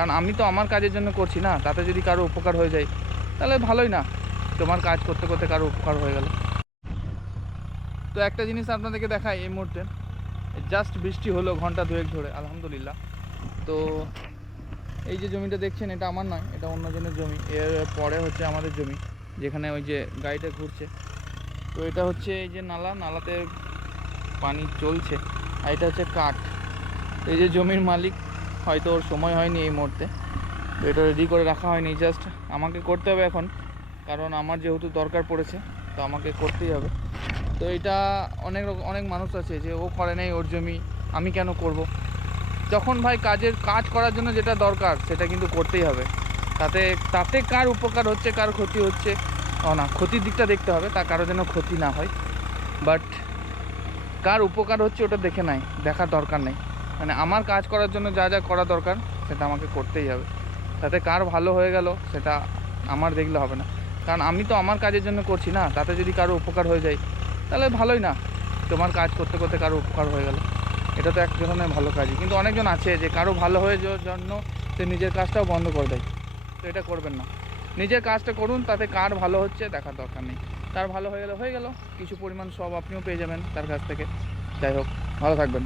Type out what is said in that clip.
কারণ আমি তো আমার কাজের জন্য করছি না, তাতে যদি কারো উপকার হয়ে যায় তাহলে ভালোই না। তোমার কাজ করতে করতে কারো উপকার হয়ে গেল। তো একটা জিনিস আপনাদেরকে দেখাই, এই মুহূর্তে জাস্ট বৃষ্টি হলো ঘন্টা দুয়েক ধরে, আলহামদুলিল্লাহ। তো এই যে জমিটা দেখছেন, এটা আমার নয়, এটা অন্যজনের জমি। এর পরে হচ্ছে আমাদের জমি, যেখানে ওই যে গাড়িটা ঘুরছে। তো এটা হচ্ছে এই যে নালাতে পানি চলছে, আর এটা হচ্ছে কাঠ। এই যে জমির মালিক, হয়তো ওর সময় হয়নি এই মুহূর্তে, তো এটা রেডি করে রাখা হয়নি, জাস্ট আমাকে করতে হবে এখন, কারণ আমার যেহেতু দরকার পড়েছে তো আমাকে করতেই হবে। তো এটা অনেক মানুষ আছে যে ও করে নেই, ওর জমি, আমি কেন করব। যখন ভাই কাজ করার জন্য যেটা দরকার সেটা কিন্তু করতেই হবে। তাতে কার উপকার হচ্ছে কার ক্ষতি হচ্ছে, না, ক্ষতির দিকটা দেখতে হবে, তা কারো যেন ক্ষতি না হয়। বাট কার উপকার হচ্ছে ওটা দেখার দরকার নেই। মানে আমার কাজ করার জন্য যা যা করা দরকার সেটা আমাকে করতেই হবে। তাতে কার ভালো হয়ে গেল সেটা আমার দেখলে হবে না, কারণ আমি তো আমার কাজের জন্য করছি না, তাতে যদি কারো উপকার হয়ে যায় তাহলে ভালোই না। তোমার কাজ করতে করতে কারো উপকার হয়ে গেল, এটা তো এক ধরনের ভালো কাজই। কিন্তু অনেকজন আছে যে কারো ভালো হয়ে যাওয়ার জন্য সে নিজের কাজটাও বন্ধ করে দেয়। তো এটা করবেন না, নিজের কাজটা করুন, তাতে কার ভালো হচ্ছে দেখার দরকার নেই। তার ভালো হয়ে গেল, কিছু পরিমাণ সব আপনিও পেয়ে যাবেন তার কাছ থেকে। যাই হোক, ভালো থাকবেন।